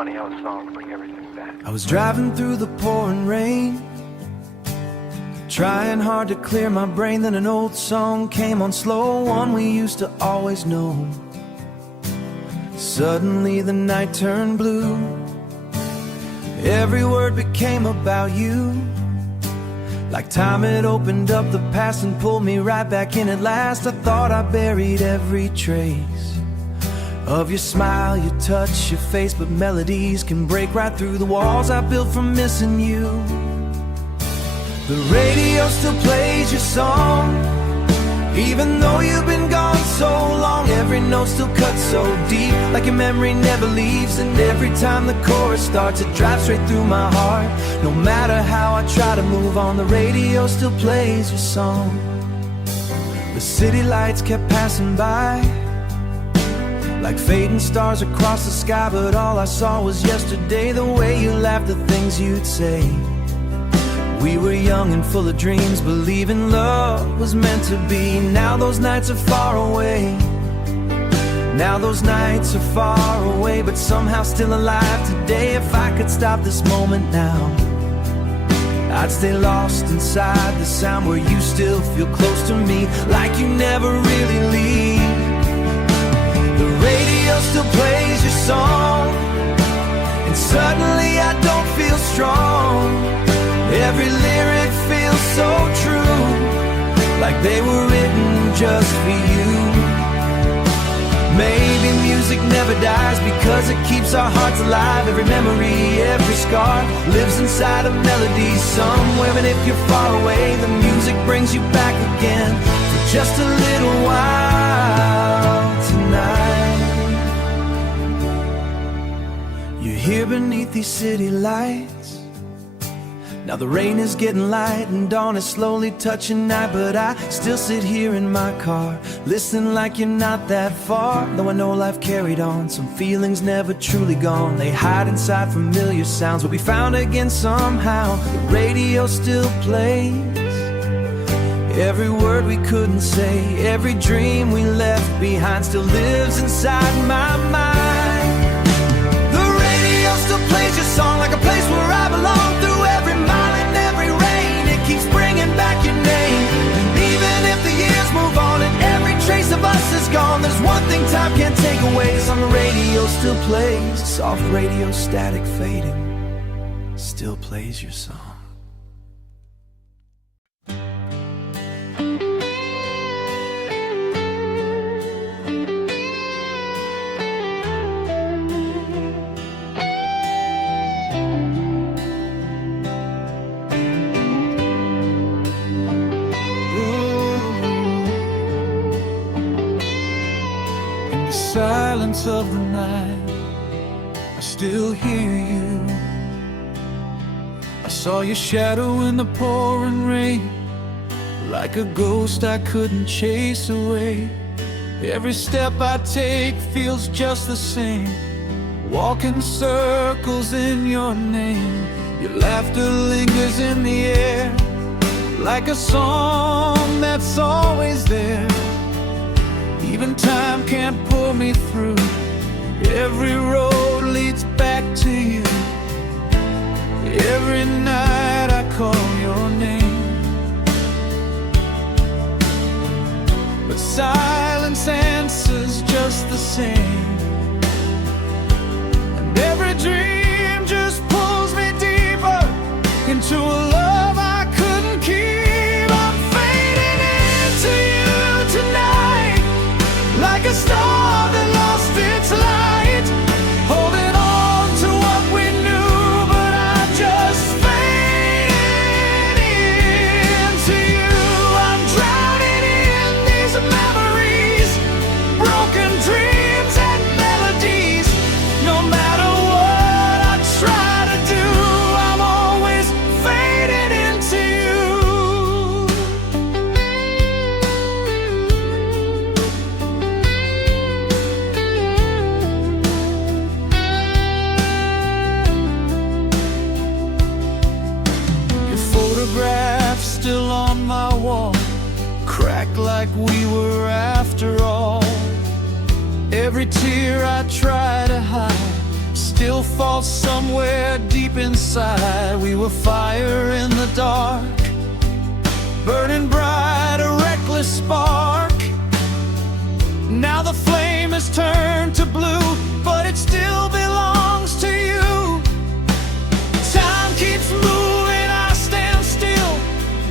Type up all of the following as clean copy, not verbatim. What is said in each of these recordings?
funny how a song bring everything back. I was driving through the pouring rain, trying hard to clear my brain. Then an old song came on slow, one we used to always know. Suddenly the night turned blue. Every word became about you. Like time had opened up the past and pulled me right back in at last. I thought I buried every trace of your smile, your touch, your face, but melodies can break right through the walls I built from missing you. The radio still plays your song, even though you've been gone so long. Every note still cuts so deep, like your memory never leaves. And every time the chorus starts, it drives straight through my heart. No matter how I try to move on, the radio still plays your song. The city lights kept passing by, like fading stars across the sky. But all I saw was yesterday, the way you laughed, the things you'd say. We were young and full of dreams, believing love was meant to be. Now those nights are far away. Now those nights are far away, but somehow still alive today. If I could stop this moment now, I'd stay lost inside the sound where you still feel close to me, like you never really leave. The radio still plays your song, and suddenly I don't feel strong. Every lyric feels so true, like they were written just for you. Maybe music never dies because it keeps our hearts alive. Every memory, every scar lives inside a melody somewhere. And if you're far away, the music brings you back again for just a little while tonight. You're here beneath these city lights. Now the rain is getting light and dawn is slowly touching night, but I still sit here in my car, listening like you're not that far. Though I know life carried on, some feelings never truly gone. They hide inside familiar sounds, will be found again somehow. The radio still plays every word we couldn't say. Every dream we left behind still lives inside my mind. The radio still plays your song, like a place where I belong. Through every mile and every rain, it keeps bringing back your name. And even if the years move on and every trace of us is gone, there's one thing time can't take away. Some radio still plays, soft radio static fading, still plays your song. Silence of the night, I still hear you. I saw your shadow in the pouring rain, like a ghost I couldn't chase away. Every step I take feels just the same, walking circles in your name. Your laughter lingers in the air, like a song that's always there. Even time can't pull me through. Every road leads back to you. Every night I call your name, but silence answers just the same. And every dream just pulls me deeper into a love I couldn't keep. I'm fading into you tonight, like a star that lost its light, holding on to what we knew, but I just faded into you. I'm drowning in these memories, broken dreams and melodies. No matter what I try to do, I'm always fading into you. Photograph still on my wall, cracked like we were after all. Every tear I try to hide still falls somewhere deep inside. We were fire in the dark, burning bright, a reckless spark. Now the flame has turned to blue, but it still belongs to you. Time keeps moving, I stand still,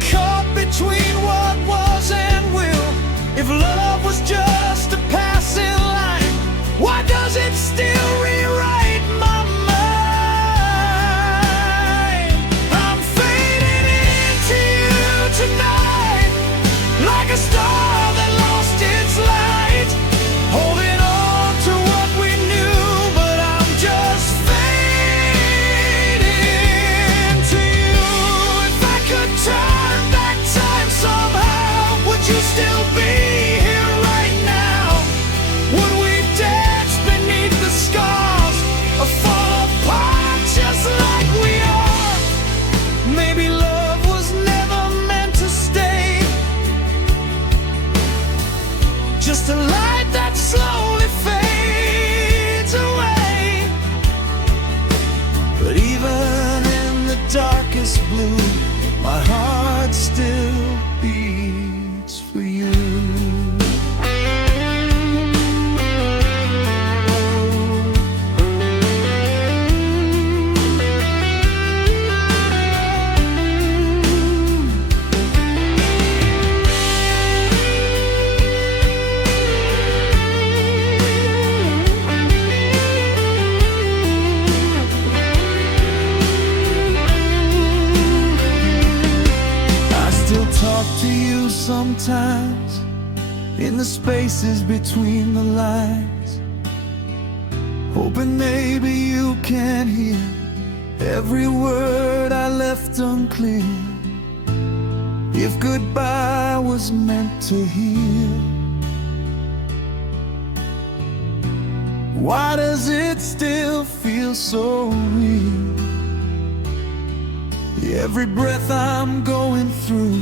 caught between what was and will. If love was just a passing light, why does it still rewrite my mind? I'm fading into you tonight, like a star that lost its light, holding on to what we knew, but I'm just fading to you. If I could turn back time somehow, would you still be here right now? Would we dance beneath the scars, or fall apart just like we are? Maybe love was never meant to stay, just a light that slowly fades away. But even in the darkest blue, my heart still beats for you. Talk to you sometimes in the spaces between the lines, hoping maybe you can hear every word I left unclear. If goodbye was meant to heal, why does it still feel so real? Every breath I'm going through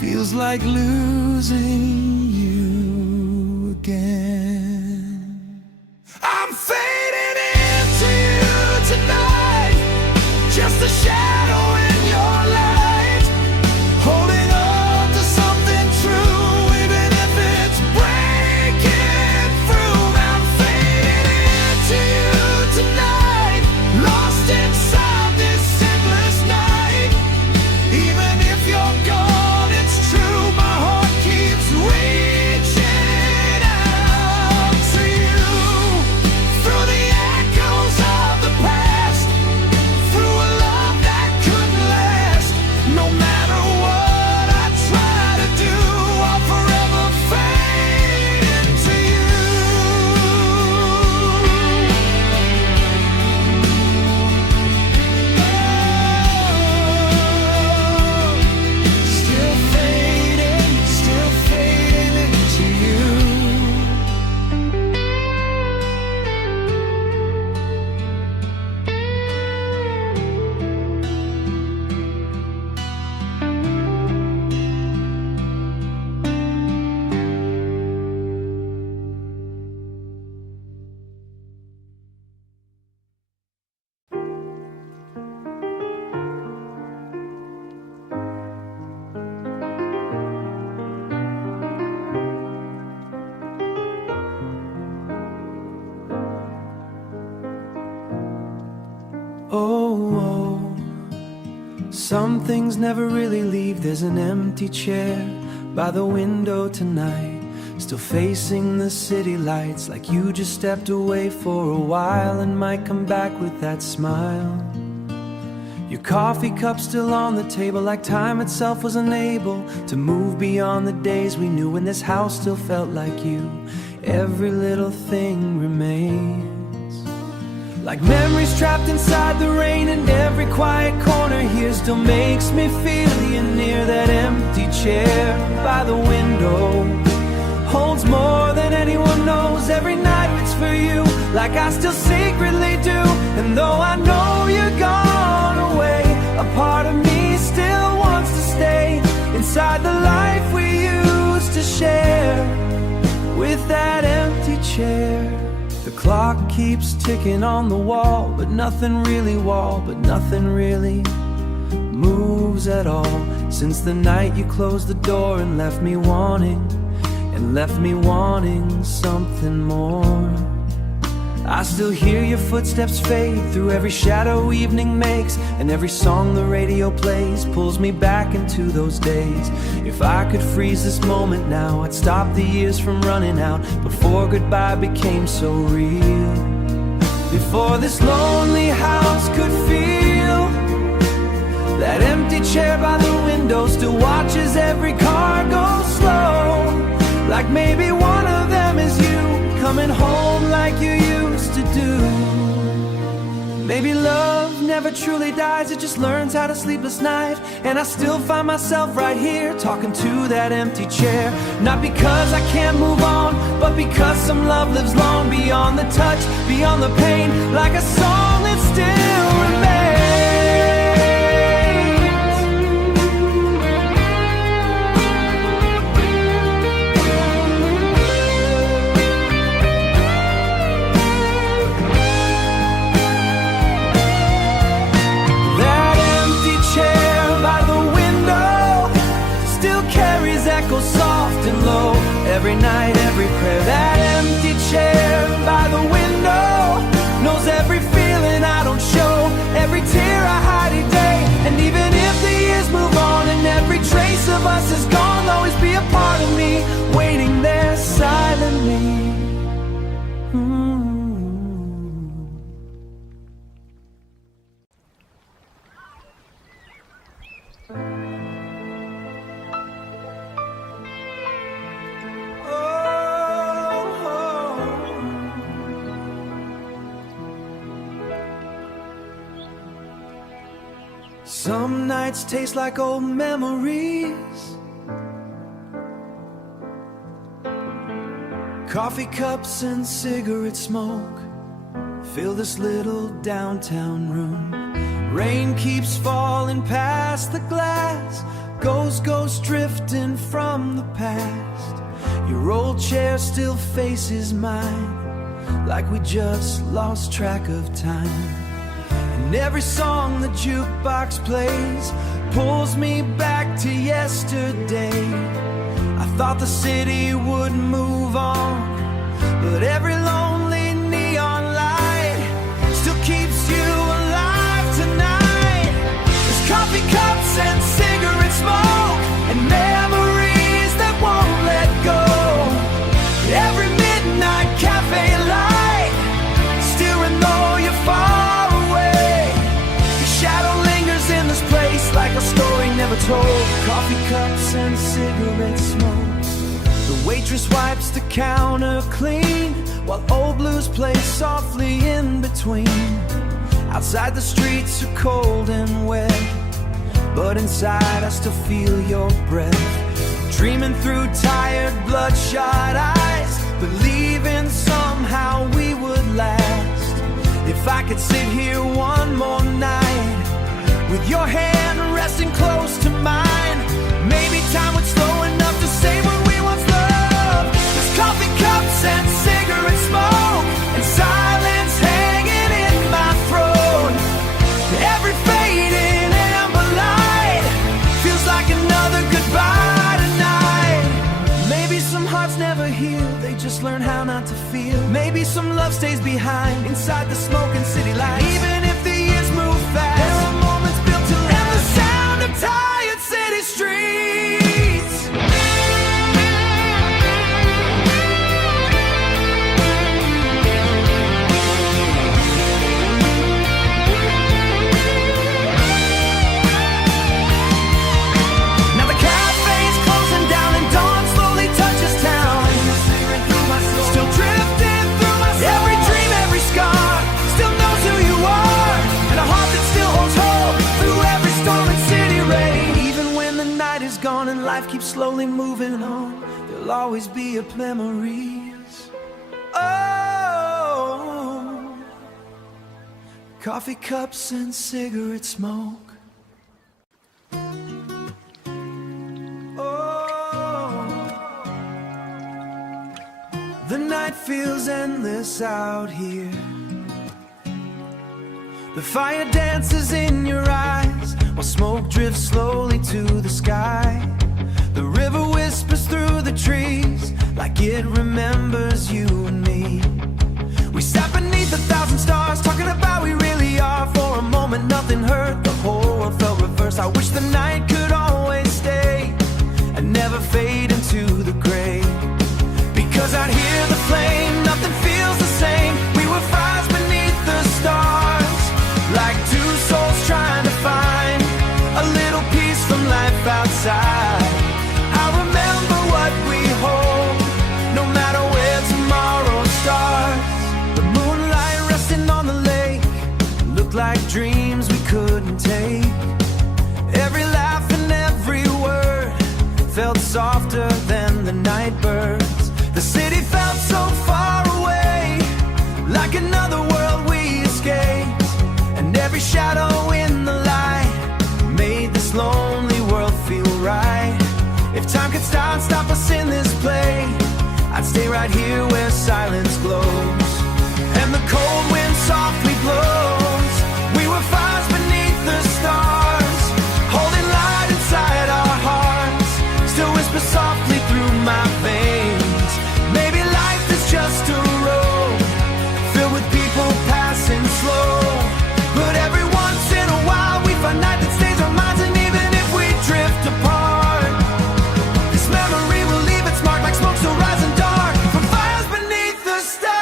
feels like losing you again. I'm fading into you tonight, just a shadow in your light, holding on to something true, even if it's breaking through. I'm fading into you tonight, lost inside this endless night. Even if you're gone, my heart keeps reaching out to you, through the echoes of the past, through a love that couldn't last. No matter what I try to do, I'll forever fade into you. Still fading into you. Oh, some things never really leave. There's an empty chair by the window tonight, still facing the city lights, like you just stepped away for a while and might come back with that smile. Your coffee cup still on the table, like time itself was unable to move beyond the days we knew when this house still felt like you. Every little thing remains, like memories trapped inside the rain, and every quiet corner here still makes me feel you near. That empty chair by the window holds more than anyone knows. Every night it's for you, like I still secretly do. And though I know you're gone away, a part of me still wants to stay inside the life we used to share, with that empty chair. The clock keeps ticking on the wall, but nothing really moves at all. Since the night you closed the door and left me wanting something more. I still hear your footsteps fade through every shadow evening makes, and every song the radio plays pulls me back into those days. If I could freeze this moment now, I'd stop the years from running out before goodbye became so real. Before this lonely house could feel, that empty chair by the window still watches every car go slow. Like maybe one of them is you, coming home like you used to do. Maybe love never truly dies, it just learns how to sleepless night. And I still find myself right here, talking to that empty chair. Not because I can't move on, but because some love lives long, beyond the touch, beyond the pain, like a song that still remains. Soft and low, every night, every prayer. That empty chair by the window knows every feeling I don't show, every tear I hide each day. And even if the years move on and every trace of us is gone, there'll always be a part of me waiting there silently. Some nights taste like old memories, coffee cups and cigarette smoke fill this little downtown room. Rain keeps falling past the glass, ghosts drifting from the past. Your old chair still faces mine, like we just lost track of time. And every song the jukebox plays pulls me back to yesterday. I thought the city would move on, but every lonely neon light still keeps you alive tonight. There's coffee cups and cigarette smoke and memories that won't let go. Every midnight cafe light, steering though you're far away. Your shadow lingers in this place like a story never told. Coffee cups and cigarette smoke. The waitress wipes the counter clean while old blues play softly in between. Outside the streets are cold and wet, but inside I still feel your breath. Dreaming through tired bloodshot eyes, believing somehow we would last. If I could sit here one more night with your hand resting close to mine, maybe time would slow enough to say what we once loved. There's coffee cups and cigarette smoke and silence hanging in my throat. Every fading amber light feels like another goodbye tonight. Maybe some hearts never heal, they just learn how not to feel. Maybe some love stays behind inside the smoking city lights. Even if the years move fast, there are moments built to last. And the sound of tired city streets. Now the cafe's closing down and dawn slowly touches town. Still drifting through my soul. Every dream, every scar still knows who you are, and a heart that still holds hope through every storm and city rain. Even when the night is gone and life keeps slowly moving on, there'll always be a memories. Oh, coffee cups and cigarette smoke. Oh, the night night feels endless out here. The fire dances in your eyes while smoke drifts slowly to the sky. The river whispers through the trees like it remembers you and me. We sat beneath 1,000 stars talking about we really are. For a moment nothing hurt, the whole world felt reversed. I wish the night could always stay and never fade into the gray. Because out here the flame, nothing feels the same. We were fires beneath the stars, like two souls trying to find a little peace from life outside. I remember what we hold, no matter where tomorrow starts. The moonlight resting on the lake looked like dreams we couldn't take. Every laugh and every word felt softer than the night birds. The city felt so far away, like another world we escaped. And every shadow in the light made this lonely world feel right. If time could stop us in this play, I'd stay right here where silence glows and the cold wind softly blows. We were fires beneath the stars, holding light inside our hearts, still whisper softly through my veins. Maybe life is just a road filled with people passing slow, but every once in a while we find night that stays our minds. And even if we drift apart, this memory will leave its mark like smoke still rising dark from fires beneath the stars.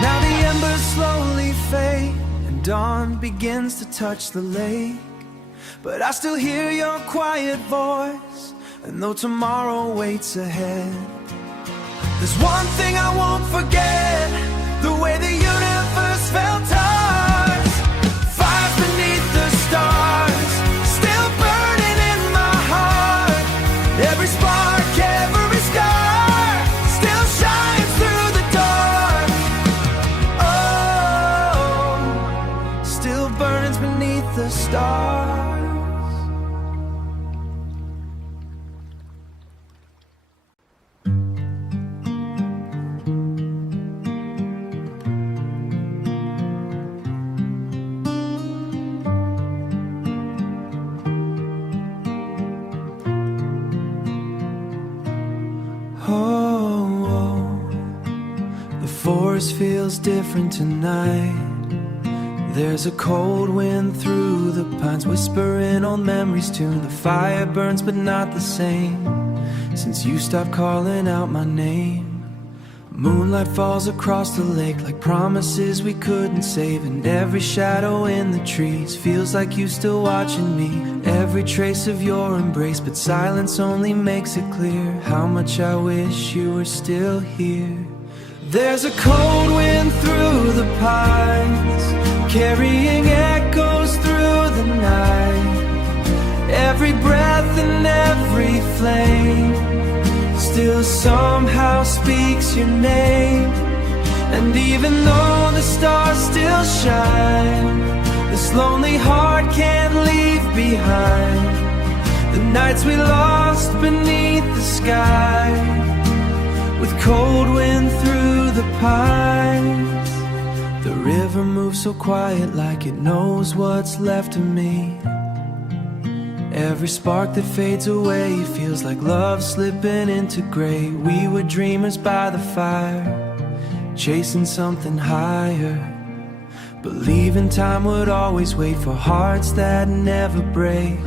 Now the embers slowly fade and dawn begins to touch the lake, but I still hear your quiet voice, and though tomorrow waits ahead, there's one thing I won't forget: the way the universe felt ours. Fires beneath the stars, still burning in my heart. Every spark, every scar, still shines through the dark. Oh, still burns beneath the stars. The forest feels different tonight. There's a cold wind through the pines, whispering old memories tune. The fire burns but not the same since you stopped calling out my name. Moonlight falls across the lake like promises we couldn't save, and every shadow in the trees feels like you still watching me. Every trace of your embrace, but silence only makes it clear how much I wish you were still here. There's a cold wind through the pines, carrying echoes through the night. Every breath and every flame still somehow speaks your name. And even though the stars still shine, this lonely heart can't leave behind the nights we lost beneath the sky, with cold wind through the pines. The river moves so quiet, like it knows what's left of me. Every spark that fades away feels like love slipping into gray. We were dreamers by the fire, chasing something higher, believing time would always wait for hearts that never break.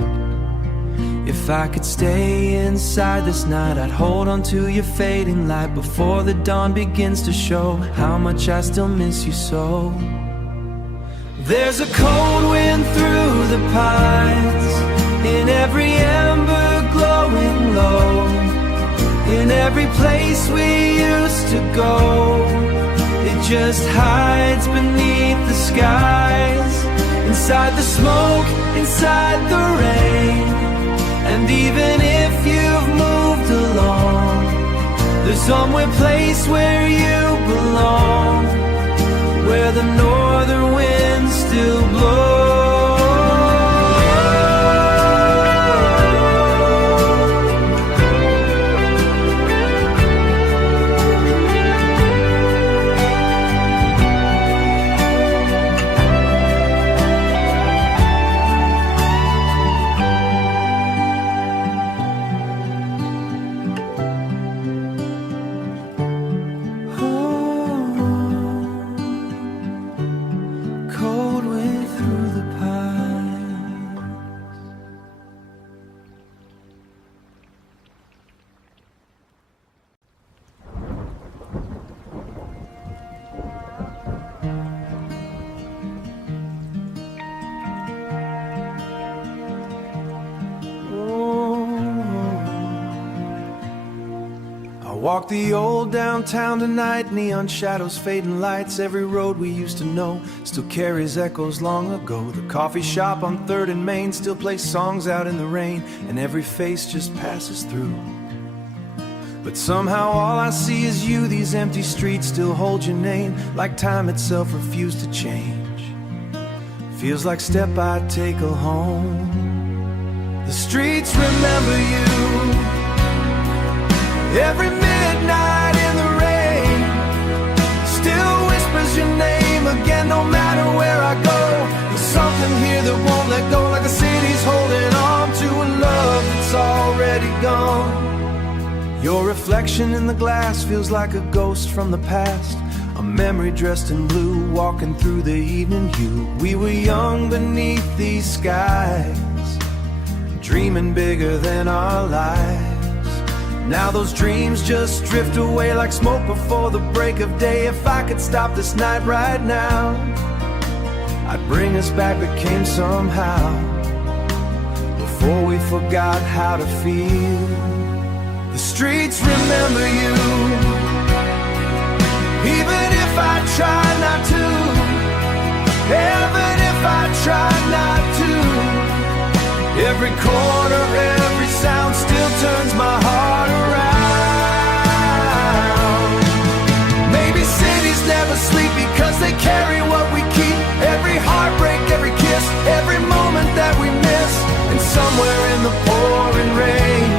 If I could stay inside this night, I'd hold on to your fading light before the dawn begins to show how much I still miss you so. There's a cold wind through the pines, in every ember glowing low, in every place we used to go. It just hides beneath the skies, inside the smoke, inside the rain. And even if you've moved along, there's somewhere place where you belong, where the northern winds still blow. Walk the old downtown tonight, neon shadows, fading lights. Every road we used to know still carries echoes long ago. The coffee shop on 3rd and Main still plays songs out in the rain, and every face just passes through. But somehow all I see is you. These empty streets still hold your name, like time itself refused to change. Feels like step I'd take her home. The streets remember you. Every midnight in the rain still whispers your name again. No matter where I go, there's something here that won't let go, like the city's holding on to a love that's already gone. Your reflection in the glass feels like a ghost from the past, a memory dressed in blue, walking through the evening hue. We were young beneath these skies, dreaming bigger than our lives. Now those dreams just drift away like smoke before the break of day. If I could stop this night right now, I'd bring us back but came somehow, before we forgot how to feel. The streets remember you, even if I try not to, even if I try not to. Every corner, every sound still turns my heart around. Maybe cities never sleep because they carry what we keep. Every heartbreak, every kiss, every moment that we miss. And somewhere in the pouring rain,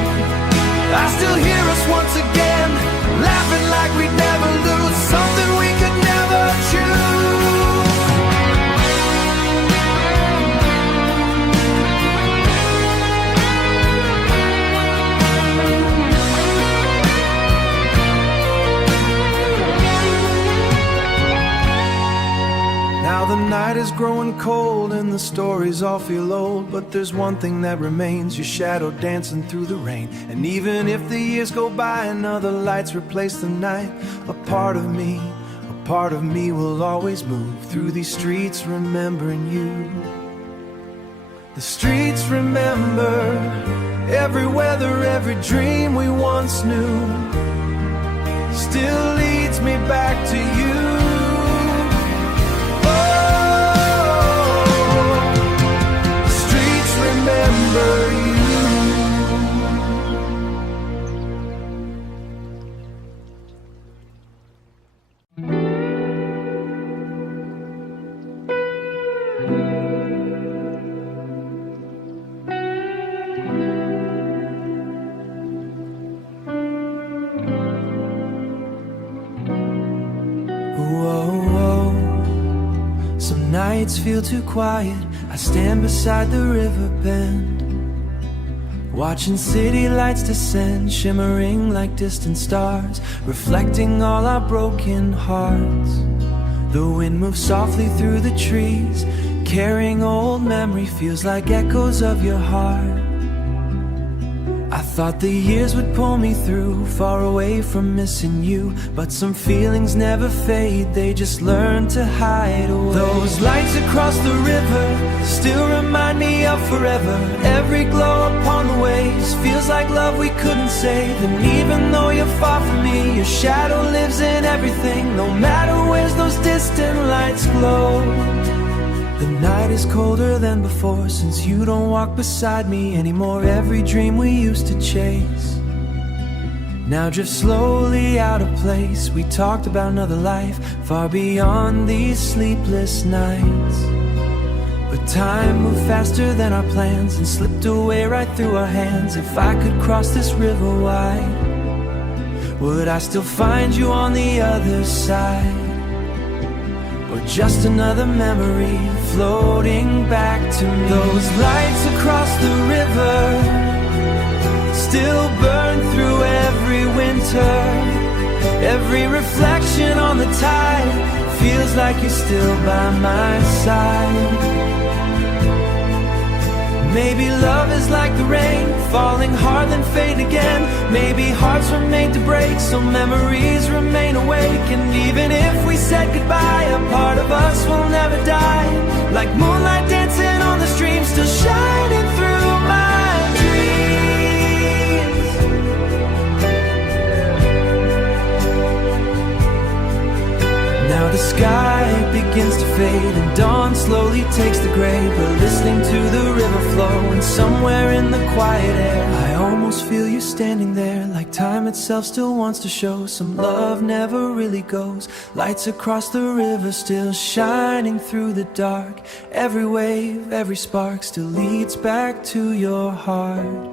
I still hear us once again, laughing like we'd never lose, something we could never choose. The night is growing cold and the stories all feel old, but there's one thing that remains, your shadow dancing through the rain. And even if the years go by and other lights replace the night, a part of me will always move through these streets remembering you. The streets remember every weather, every dream we once knew, still leads me back to you. Remember you. Some nights feel too quiet. I stand beside the river bend, watching city lights descend, shimmering like distant stars, reflecting all our broken hearts. The wind moves softly through the trees, carrying old memory, feels like echoes of your heart. I thought the years would pull me through, far away from missing you, but some feelings never fade, they just learn to hide away. Those lights across the river still remind me of forever. Every glow upon the waves feels like love we couldn't save. And even though you're far from me, your shadow lives in everything, no matter where those distant lights glow. The night is colder than before since you don't walk beside me anymore. Every dream we used to chase now drifts slowly out of place. We talked about another life far beyond these sleepless nights, but time moved faster than our plans and slipped away right through our hands. If I could cross this river wide, would I still find you on the other side? Or just another memory floating back to me? Those lights across the river still burn through every winter. Every reflection on the tide feels like you're still by my side. Maybe love is like the rain, falling hard then fade again. Maybe hearts were made to break, so memories remain awake. And even if we said goodbye, a part of us will never die. Like moonlight dancing on the stream, still shining through my dreams. Now the sky begins to fade and dawn slowly takes the gray. We're listening to the river flow, and somewhere in the quiet air I almost feel you standing there, like time itself still wants to show some love never really goes. Lights across the river still shining through the dark. Every wave, every spark still leads back to your heart.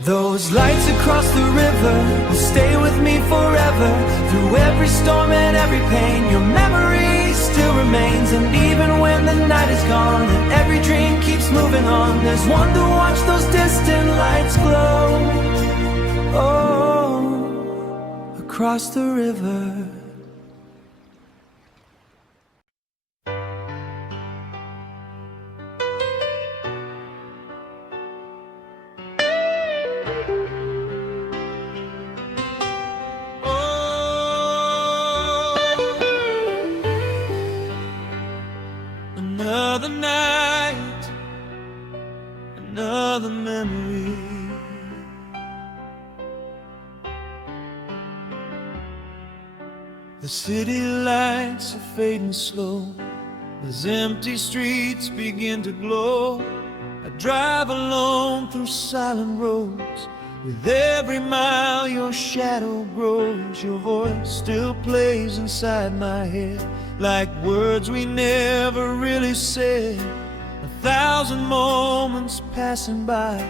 Those lights across the river will stay with me forever. Through every storm and every pain, your memory still remains. And even when the night is gone and every dream keeps moving on, there's one to watch those distant lights glow. Oh, across the river. Another night, another memory. The city lights are fading slow as empty streets begin to glow. I drive alone through silent roads. With every mile your shadow grows. Your voice still plays inside my head, like words we never really said. 1,000 moments passing by,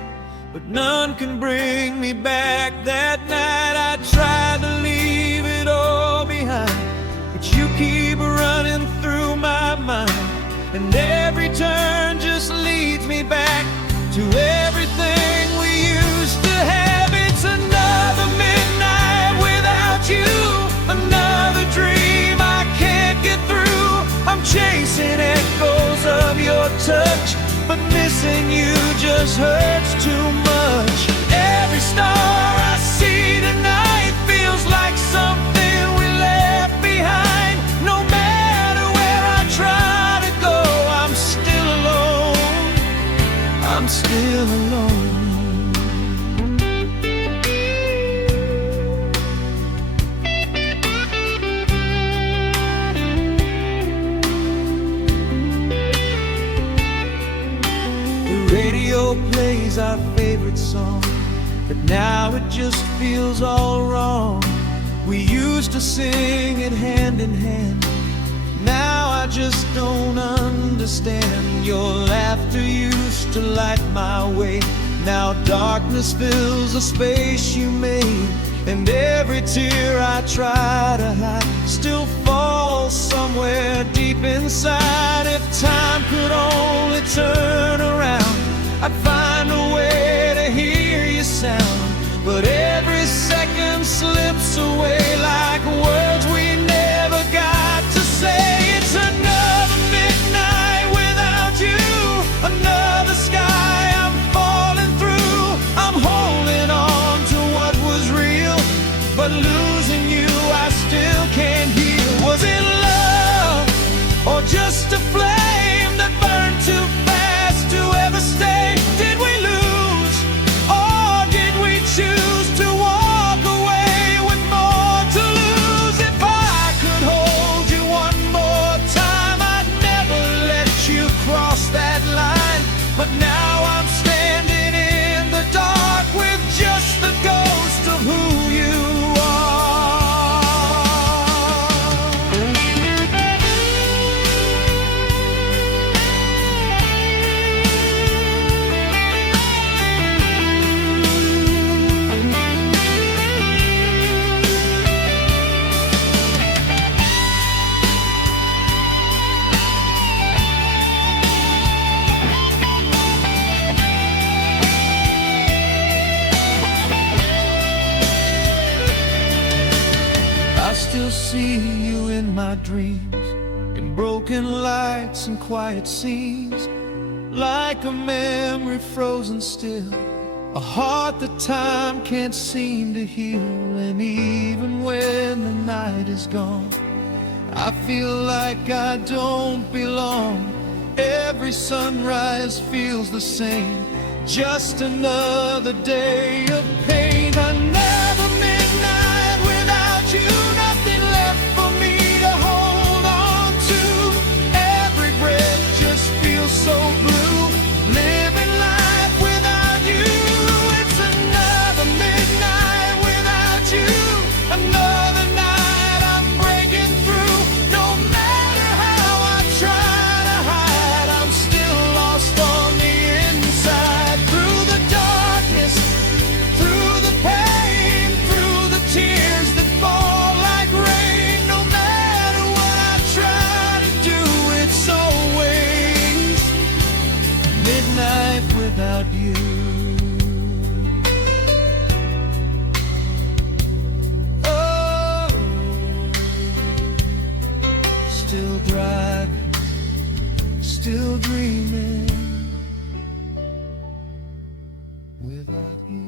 but none can bring me back. That night I tried to leave it all behind, but you keep running through my mind, and every turn just leads me back to everything we used to have. It's another midnight without you, another dream I can't get through. I'm chasing echoes of your touch, but missing you just hurts too much. Every star I see tonight feels like something we left behind. No matter where I try to go, I'm still alone. I'm still alone. Radio plays our favorite song, but now it just feels all wrong. We used to sing it hand in hand, now I just don't understand. Your laughter used to light my way, now darkness fills the space you made. And every tear I try to hide still falls somewhere deep inside. If time could only turn around, I'd find a way to hear you sound. But every second slips away like words we never got to say. It's another midnight without you, another sky I'm falling through. I'm holding on to what was real, but losing you I still can't heal. Was it love or just a flash? see you in my dreams, in broken lights and quiet scenes, like a memory frozen still, a heart that time can't seem to heal. And even when the night is gone, I feel like I don't belong. Every sunrise feels the same, just another day of pain. Another midnight without you, nothing left for me to hold on to. Every breath just feels so blue, living life without you. It's another midnight without you, another night I'm breaking through. No matter how I try to hide, I'm still lost on the inside. Through the darkness, through the pain, through the tears that fall like rain. No matter what I try to do, it's always midnight without you. Oh, still driving, still dreaming without you.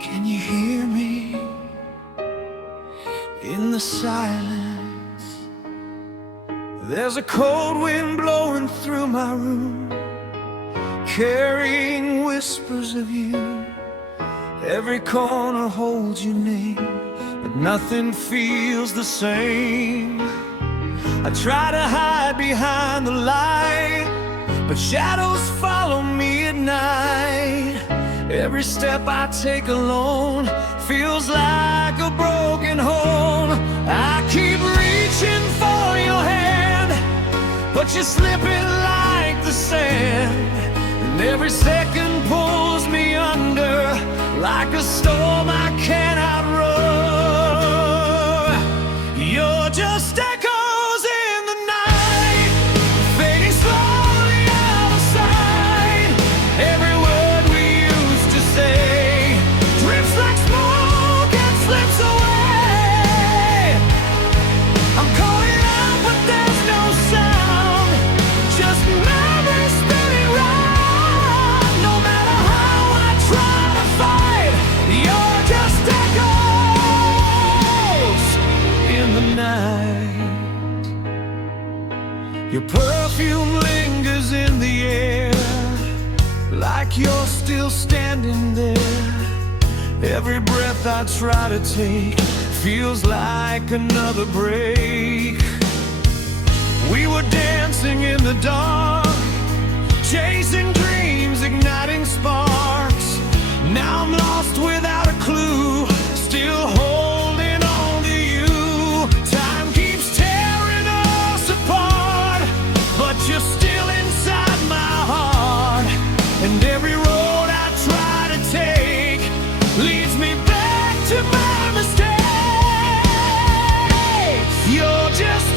Can you hear me in the silence? There's a cold wind blowing through my room, carrying whispers of you. Every corner holds your name, but nothing feels the same. I try to hide behind the light, but shadows follow me at night. Every step I take alone feels like a broken home. I keep reaching for your hand, but you're slipping like the sand. And every second pulls me under, like a storm I cannot run. You're just echoes in the night, fading slowly out of sight. Every word we used to say drifts like smoke and slips away. I'm calling out, but there's no sound, just memories spinning round. No matter how I try to fight, you're just echoes in the night. Your perfume lingers in the air, like you're still standing there. Every breath I try to take feels like another break. We were dancing in the dark, chasing dreams, igniting sparks. Now I'm lost without a clue, still holding on to you. Time keeps tearing us apart, but you're still inside my heart. And every road I try to take leads me back to my mistakes. You're just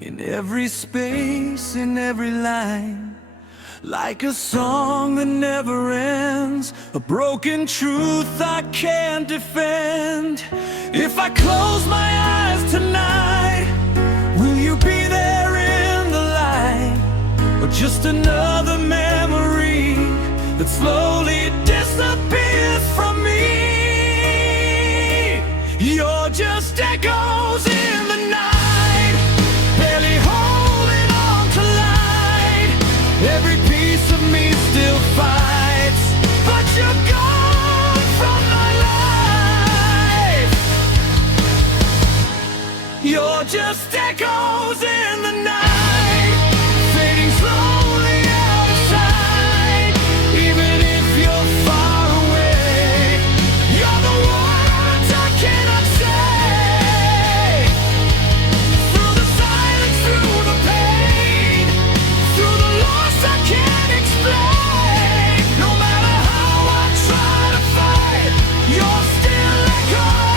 in every space, in every line. Like a song that never ends, a broken truth I can't defend. If I close my eyes tonight, will you be there in the light? Or just another memory that slowly disappears from me? You're just echoes in the night, barely holding on to light. Every piece of me still fights, but you're gone from my life. You're just echoes in the night, fading slowly out of sight. Even if you're far away, you're the words I cannot say. Through the silence, through the pain, through the loss I can't explain. No matter how I try to fight, you're still echoes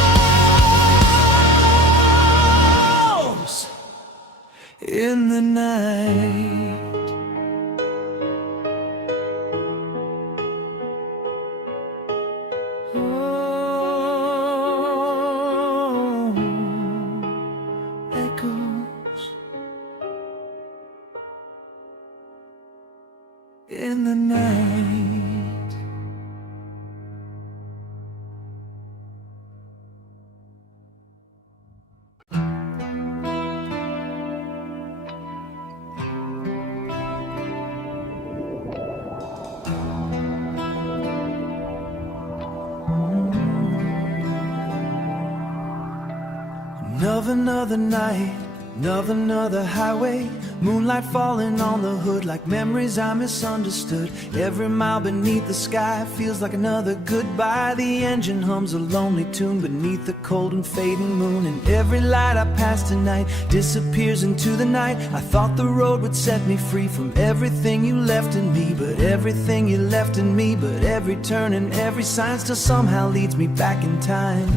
in the night. Oh, echoes in the night. Another night, another highway. Moonlight falling on the hood like memories I misunderstood. Every mile beneath the sky feels like another goodbye. The engine hums a lonely tune beneath the cold and fading moon. And every light I pass tonight disappears into the night. I thought the road would set me free from everything you left in me, but everything you left in me, but every turn and every sign still somehow leads me back in time.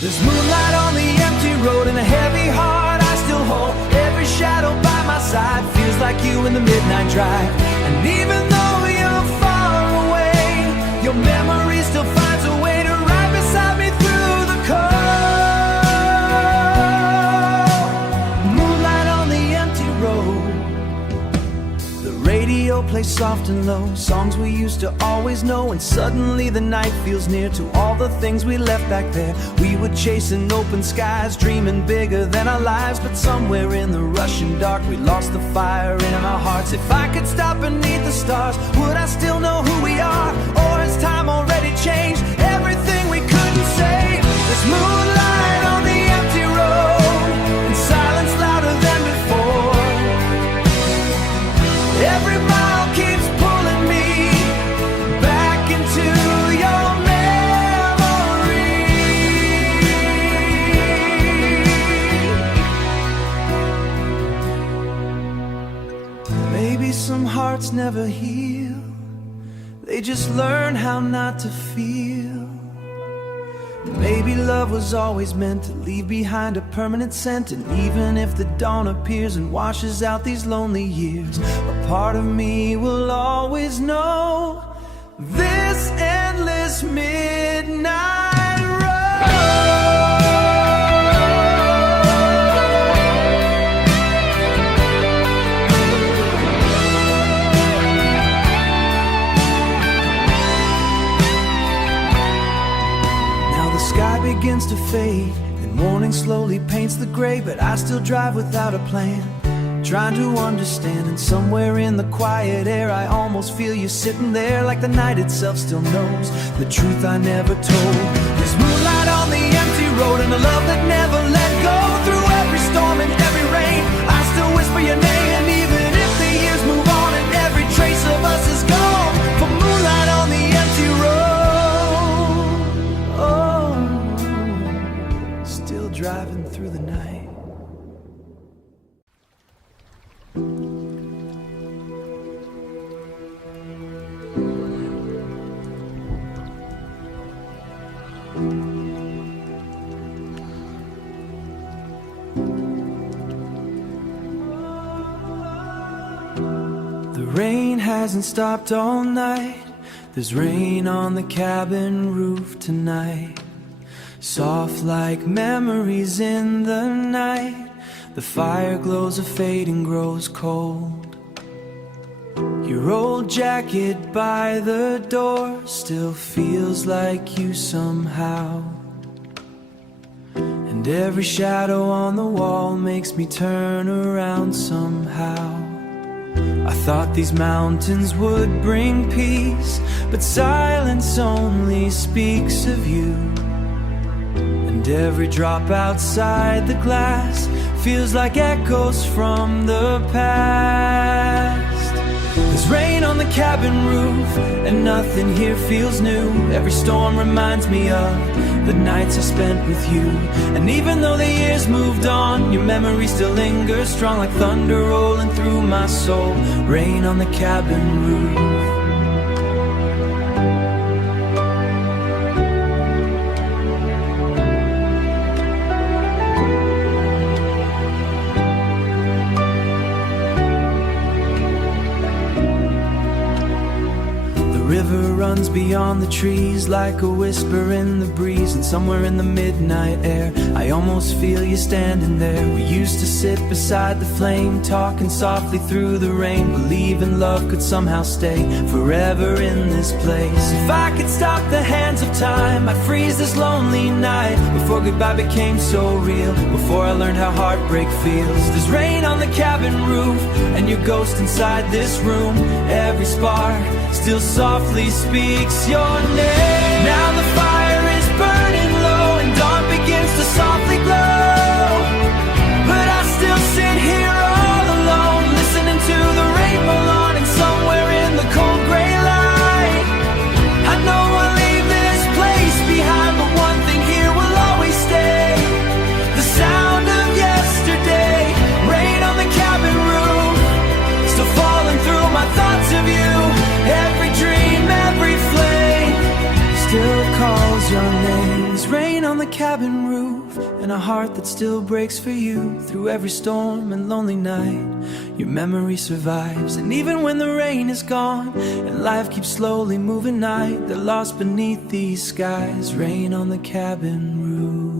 There's moonlight on the empty road and a heavy heart I still hold. Every shadow by my side feels like you in the midnight drive. And even though you're far away, your memory still finds a way to ride beside me through the cold. Moonlight on the empty road. The radio plays soft and low, songs we used to always know. And suddenly the night feels near to all the things we left back there. We were chasing open skies, dreaming bigger than our lives. But somewhere in the rushing dark we lost the fire in our hearts. If I could stop beneath the stars, would I still know who we are? Or has time already changed everything we couldn't say? There's moonlight on the empty road and silence louder than before. Every mile keeps pulling me back into your memory. Maybe some hearts never heal, they just learn how not to feel. Maybe love was always meant to leave behind a permanent scent. And even if the dawn appears and washes out these lonely years, a part of me will always know this endless midnight road. Begins to fade and morning slowly paints the gray, but I still drive without a plan, trying to understand. And somewhere in the quiet air I almost feel you sitting there, like the night itself still knows the truth I never told. There's moonlight on the empty road and a love that never let go. Through every storm and every rain I still whisper your name. And even if the years move on and every trace of us is gone, for moonlight on the empty road, driving through the night. rain hasn't stopped all night. There's rain on the cabin roof tonight. Soft like memories in the night. The fire glows a fade and grows cold. Your old jacket by the door still feels like you somehow. And every shadow on the wall makes me turn around somehow. I thought these mountains would bring peace, but silence only speaks of you. And every drop outside the glass feels like echoes from the past. There's rain on the cabin roof, and nothing here feels new. Every storm reminds me of the nights I spent with you. And even though the years moved on, your memory still lingers strong like thunder rolling through my soul. Rain on the cabin roof. The river runs beyond the trees like a whisper in the breeze. And somewhere in the midnight air, I almost feel you standing there. We used to sit beside the flame, talking softly through the rain, believing love could somehow stay forever in this place. If I could stop the hands of time, I'd freeze this lonely night. Before goodbye became so real, before I learned how heartbreak feels. There's rain on the cabin roof, and your ghost inside this room. Every spark still softly speaks your name. Now the fire is burning low, and dawn begins to softly glow. But I still sit here all alone, listening to the rainbow lawn. And somewhere in the cold gray light, I know I'll leave this place behind, but one thing here will always stay. The sound of yesterday, rain on the cabin roof, still falling through my thoughts of you. Every dream, every flame still calls your name. There's rain on the cabin roof, and a heart that still breaks for you. Through every storm and lonely night, your memory survives. And even when the rain is gone and life keeps slowly moving night, they're lost beneath these skies. Rain on the cabin roof.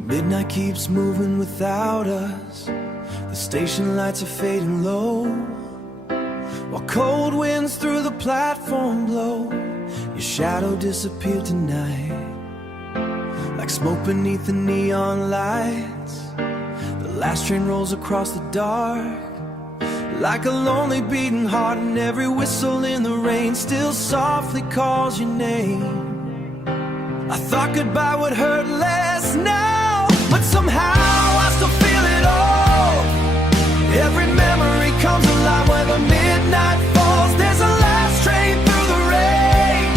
Midnight keeps moving without us. The station lights are fading low, while cold winds through the platform blow. Your shadow disappeared tonight, like smoke beneath the neon lights. The last train rolls across the dark, like a lonely beating heart. And every whistle in the rain still softly calls your name. I thought goodbye would hurt less now, but somehow I still feel it all. Every memory comes alive when the midnight falls. There's a last train through the rain.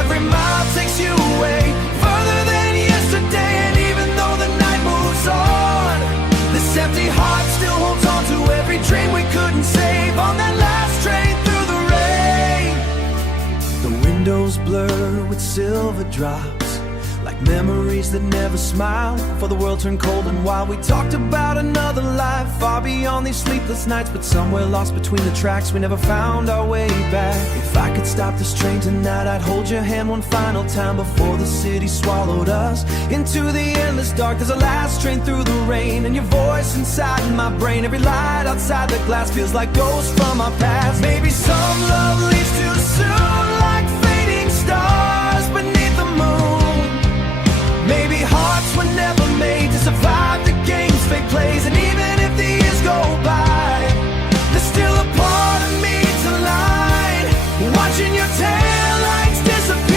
Every mile takes you away, further than yesterday. And even though the night moves on, this empty heart still holds on to every dream we couldn't save. On that last train through the rain, the windows blur with silver drops, like memories that never smile. For the world turned cold and wild, we talked about another life far beyond these sleepless nights. But somewhere lost between the tracks, we never found our way back. If I could stop this train tonight, I'd hold your hand one final time before the city swallowed us into the endless dark. There's a last train through the rain, and your voice inside my brain. Every light outside the glass feels like ghosts from our past. Maybe some love leaves too soon, like fading stars beneath the moon. Maybe hearts were never made to survive the games fate plays. And even if the years go by, there's still a part of me tonight, watching your taillights disappear.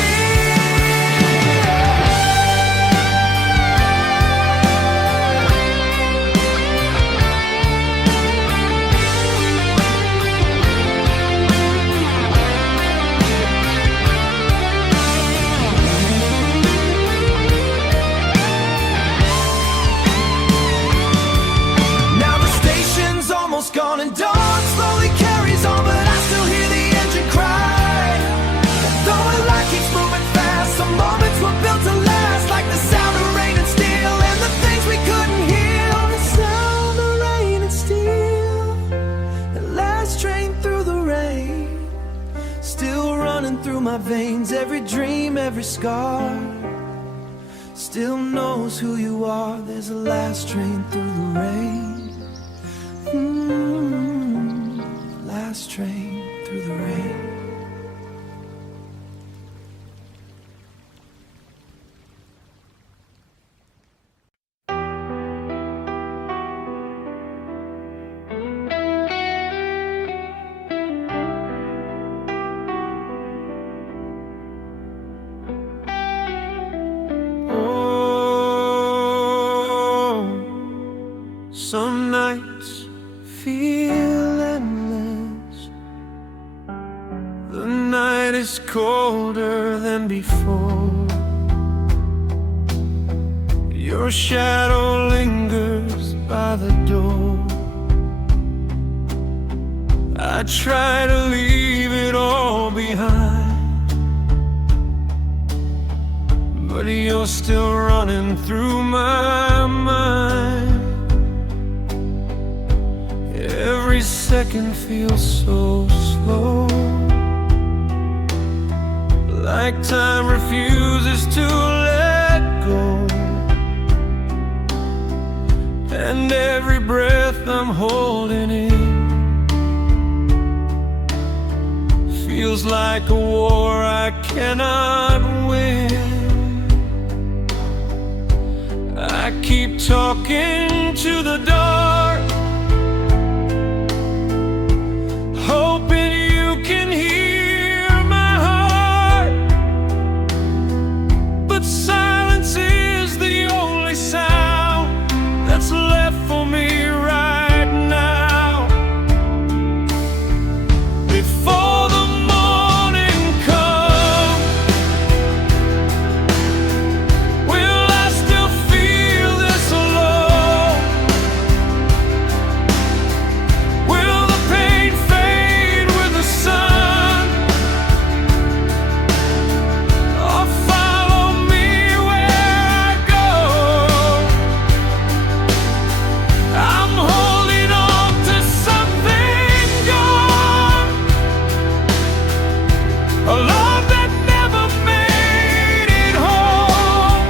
scarred, still knows who you are. There's a last train through the rain. Last train through the rain. Some nights feel endless. The night is colder than before. Your shadow lingers by the door. I try to leave it all behind, but you're still running through my mind. Every second feels so slow, like time refuses to let go. And every breath I'm holding in feels like a war I cannot win. I keep talking to the dark, hoping you can hear my heart, but silence is the only sound that's left for me right now. Before the morning comes, will I still feel this alone? Will the pain fade with the sun, or follow me where I go? I'm holding on to something gone, a love that never made it home.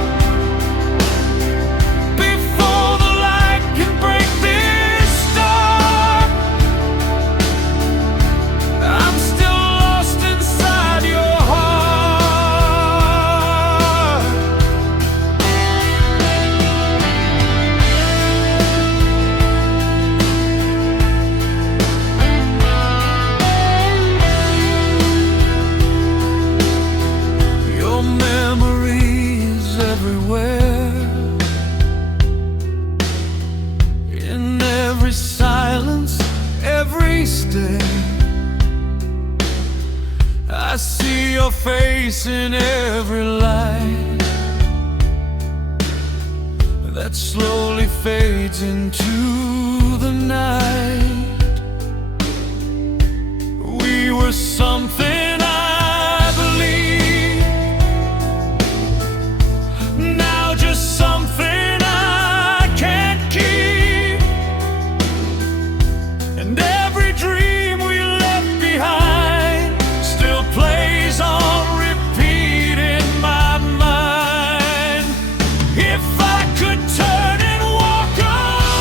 Before the light can break this dark, I'm still lost inside your heart. Your memory is everywhere, in every silence, every stare. I see your face in every light that slowly fades into the night. We were something I believe, now just something I can't keep. And every dream we left behind still plays on repeat in my mind. If I could turn and walk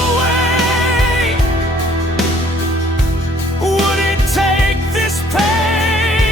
away, would it take this pain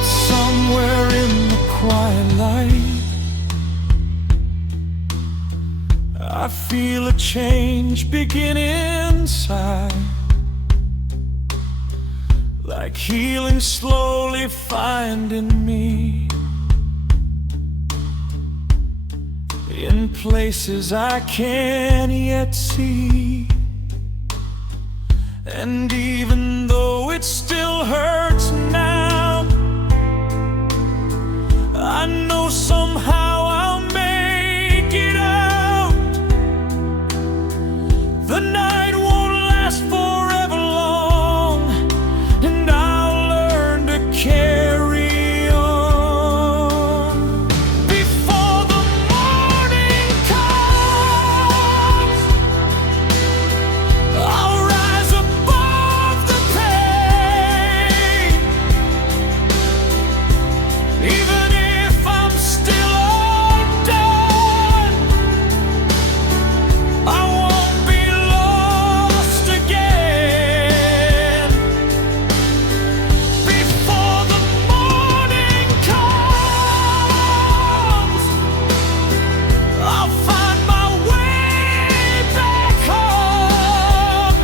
But somewhere in the quiet light, I feel a change begin inside, like healing slowly finding me in places I can't yet see. And even though it still hurts now, I know somehow I'll make it out. The night won't last forever long, and I'll learn to carry on. Before the morning comes, I'll rise above the pain. Even if I'm still undone, I won't be lost again. Before the morning comes, I'll find my way back home.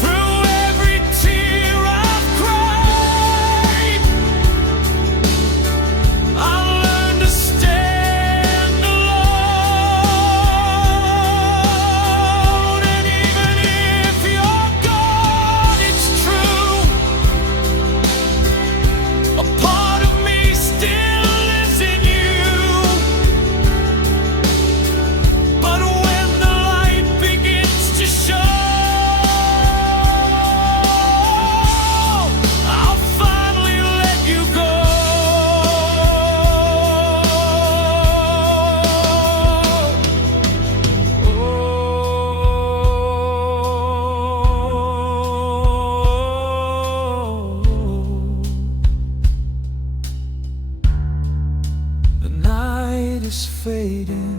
Through every tear I've cried, I'll learn to stand alone. And even if you're gone, it's true, a part of me still lives in you. But when the light begins to show, I'll finally let you go. The night is fading.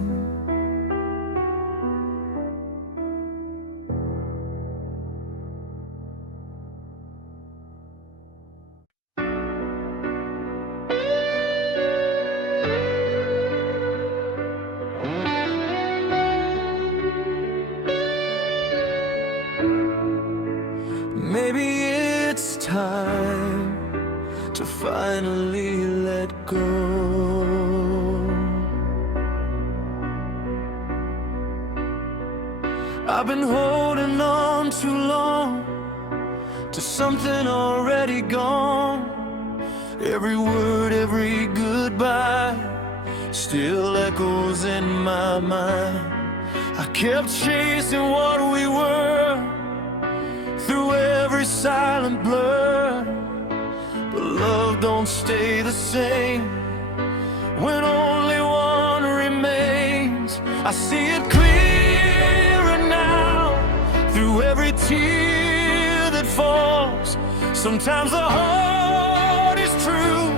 Maybe it's time to finally let go. I've been holding on too long to something already gone. Every word, every goodbye still echoes in my mind. I kept chasing what we were through every silent blur, but love don't stay the same when only one remains. I see it clearer now through every tear that falls. Sometimes the hardest truth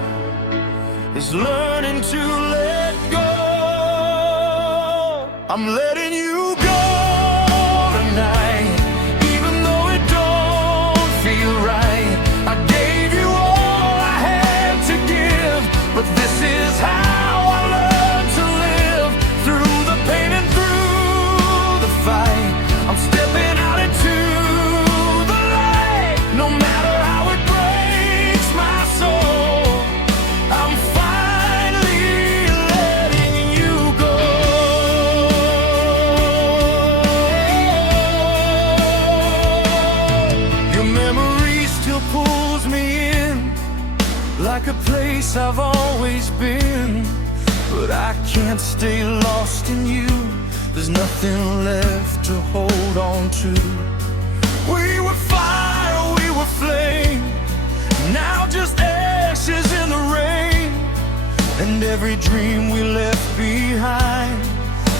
is learning to let go. I'm letting you go tonight, even though it don't feel right. I gave you all I had to give, but this is how I learned to live. Through the pain and through the fight, I'm stepping out into the light. No matter how it breaks my soul, I'm finally letting you go. Your memory still pulls me in, like a place I've always been. But I can't stay lost in you. There's nothing left to hold on to. We were fire, we were flame, now just ashes in the rain. And every dream we left behind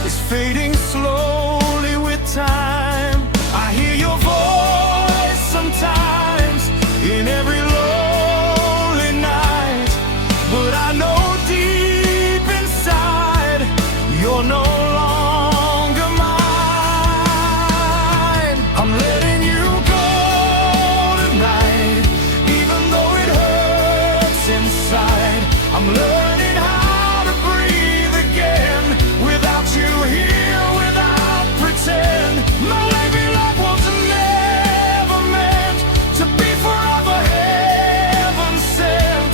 is fading slowly with time. I hear your voice sometimes in every lonely night, but I know deep inside you're no longer mine. I'm letting you go tonight, even though it hurts. I'm learning how to breathe again without you here, without pretend. My baby love was never meant to be forever heaven sent.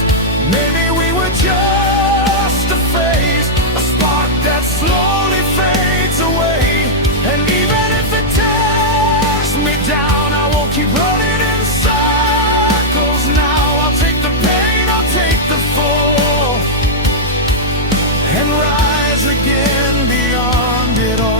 Maybe we were just a phase, a spark that slowly fades away. And even if it tears me down, I won't keep running in circles now. I'll take the pain, I'll take the fall, and rise again beyond it all.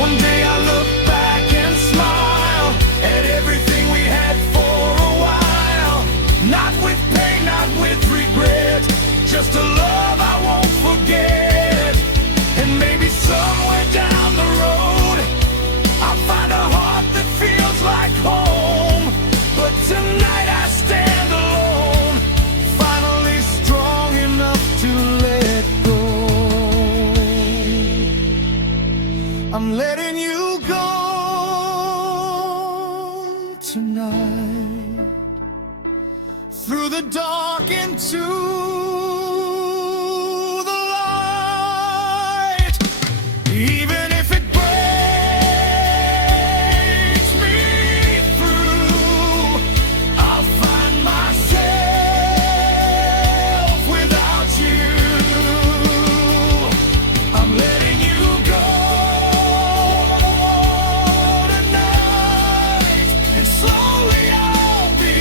One day I look back and smile at everything we had for a while. Not with pain, not with regret, just a love I won't forget. And maybe somewhere down the road I'll find a heart that feels like home. But tonight I stand alone, finally strong enough to let go. I'm letting you go tonight, through the dark into the light. Even if it breaks me through, I'll find myself without you. I'm letting you go tonight, and slowly I'll be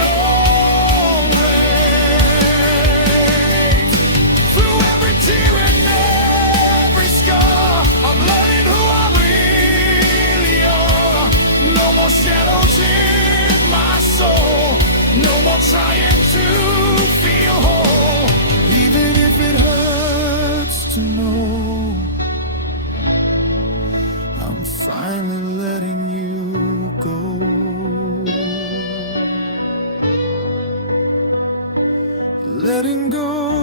alright. Through every tear and every scar, I'm learning who I really are. No more shadows in my soul, no more trying to feel whole. Even if it hurts to know, I'm finally letting you go. Letting go.